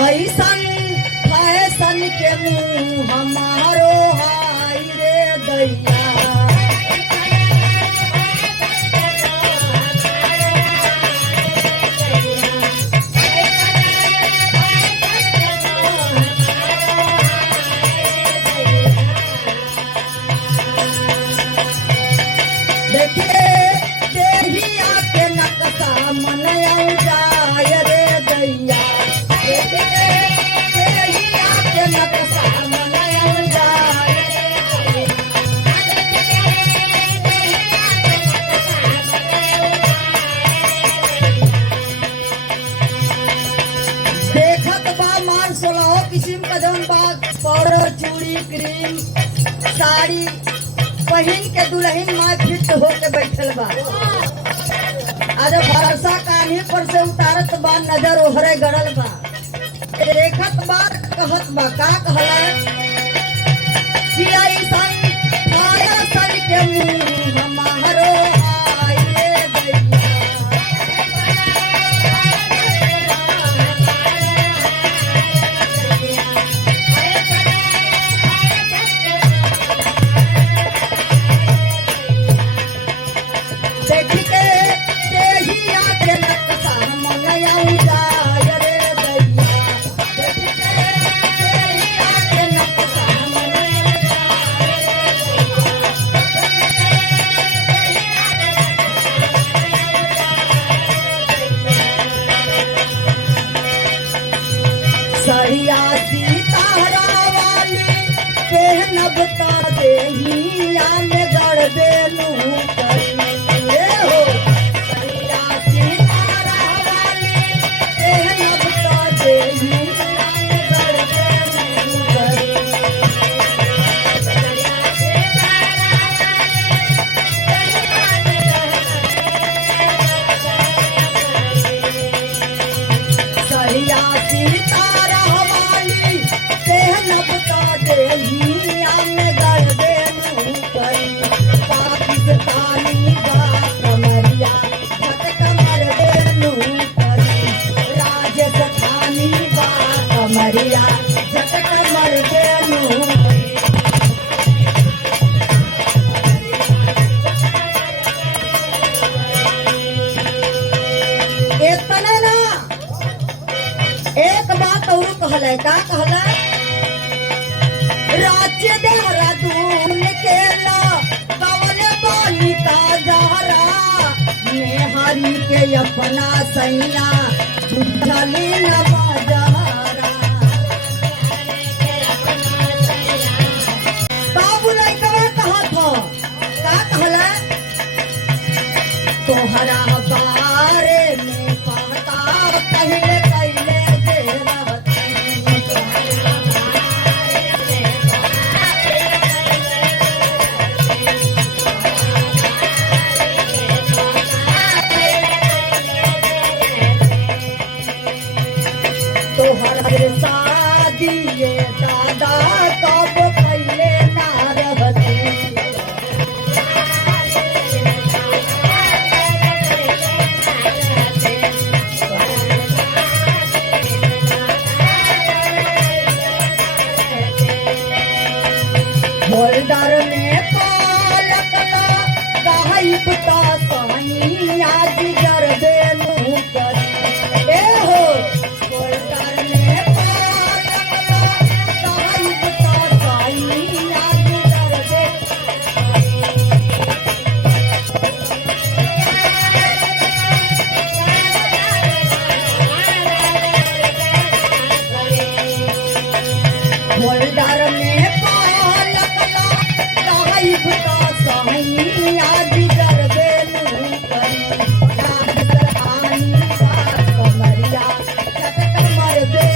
ऐसन फैशन के मुंह हमारो हाय रे दैया। देखिए देहिया के नक्शा मन जाय रे दैया। देहिया के नक्शा मन जाय रे देखत बा मान 16 किस्म का जौन बा पाउडर चूड़ी क्रीम साड़ी पहिन के दुल्हन माँ फिट होके बैठल बा। आज भरोसा कान्ही पर से उतारत बा नजर ओहरे गड़ल बा। देखत बा कहत बा का कहला कि ऐसन फैशन के मुंह हमारो हाय रे दैया। देखी के देहिया के नक्शा मन जाय रे दैया। देखी के देहिया के नक्शा मन सरिया सीतारा वाली पहनब ता देहिया में गड़ देलू करी हो। सरिया सीतारा वाली पहनब ता देहिया में गड़ देलू करी। सरिया सीतारा वाली पहनब ता देहिया में गड़ देलू करी। पाकिस्तानी बा कमरिया झटक मर देलू करी। राजस्थानी बा कमरिया झटक मर देलू करी। इतने ना एक बात और कहले का कहला राज्य देहरादून के ला कवले पानी का जहरा नेहारी के अपना सैया बुझली न बाजारा। बाबू लइकवा कहत हो का कहला तोहरा बारे में पता पहले कैले जे रहती। तोहर शादी ये दादा कब कैले ना रहती। होल्डर में पालक गाई पुता साई आज जर देलू करी। ए हो होल्डर में पालक गाई पुता साई आज जर दे। होल्डर में गाई पुता साई आज जर देलू करी। राजस्थानी बा कमरिया झटक मर दे